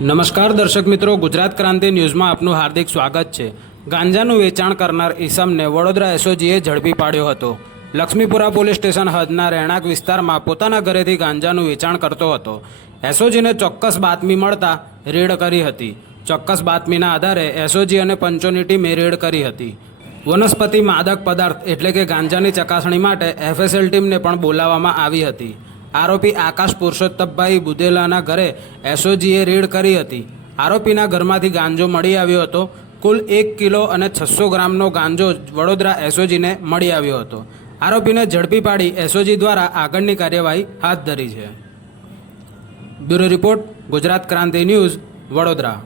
નમસ્કાર દર્શક મિત્રો, ગુજરાત ક્રાંતિ ન્યૂઝમાં આપનું હાર્દિક સ્વાગત છે। ગાંજાનું વેચાણ કરનાર ઈસમને વડોદરા એસઓજીએ ઝડપી પાડ્યો હતો। લક્ષ્મીપુરા પોલીસ સ્ટેશન હદના રહેણાંક વિસ્તારમાં પોતાના ઘરેથી ગાંજાનું વેચાણ કરતો હતો। એસઓજીને ચોક્કસ બાતમી મળતા રેડ કરી હતી। ચોક્કસ બાતમીના આધારે એસઓજી અને પંચોની ટીમે રેડ કરી હતી। વનસ્પતિ માદક પદાર્થ એટલે કે ગાંજાની ચકાસણી માટે એફએસએલ ટીમને પણ બોલાવવામાં આવી હતી। આરોપી આકાશ પુરુષોત્તમભાઈ બુદેલાના ઘરે એસઓજીએ રેડ કરી હતી। આરોપીના ઘરમાંથી ગાંજો મળી આવ્યો હતો। કુલ 1 કિલો અને 600 ગ્રામનો ગાંજો વડોદરા એસઓજીને મળી આવ્યો હતો। આરોપીને ઝડપી પાડી એસઓજી દ્વારા આગળની કાર્યવાહી હાથ ધરી છે। બ્યુરો રિપોર્ટ, ગુજરાત ક્રાંતિ ન્યૂઝ, વડોદરા।